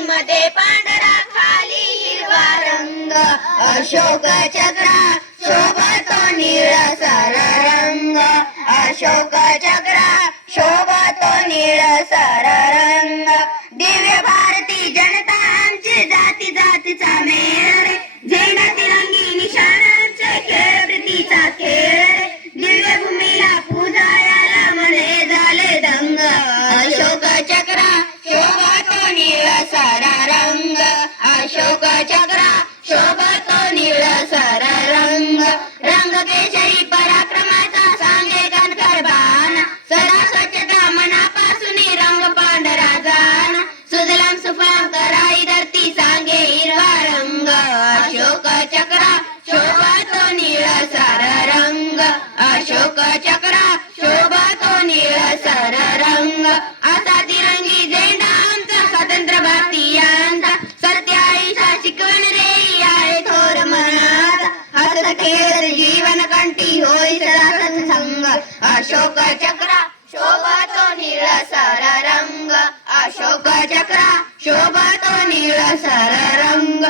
मध्ये पांढरा खाली हिरवा रंग अशोक चक्र शोभतो निळसर रंग अशोक चक्र शोभतो निळसर रंग दिव्य भारती जनता आमची जाती जातीचा मेळ रे झेंडा तिरंगी निशाणांचे खेळ प्रीतीचा खेळ रे दिव्य भूमीला पूजायला मने झाले दंग अशोक चक्र शोभतो निळसर रंग अशोक चक्र शोभतो निळसर रंग रंग केशरी पराक्रमाचा सांगे कणखर बाण सदा स्वच्छता मनापासून रंग पांढरा जाण सुजलाम सुफलाम कराई धरती सांगे हिरवा रंग अशोक चक्र शोभतो निळसर रंग अशोक चक्र शोभतो निळसर रंग असा तिरंगी झेंडा आमचा स्वतंत्र भारतीयांचा सत्य आयुष्या शिकवण रे आहे थोर मनात हसत खेळत जीवन कंठी होई सदा सत्संग अशोक चक्र शोभतो निळसर रंग अशोक चक्र शोभतो निळसर रंग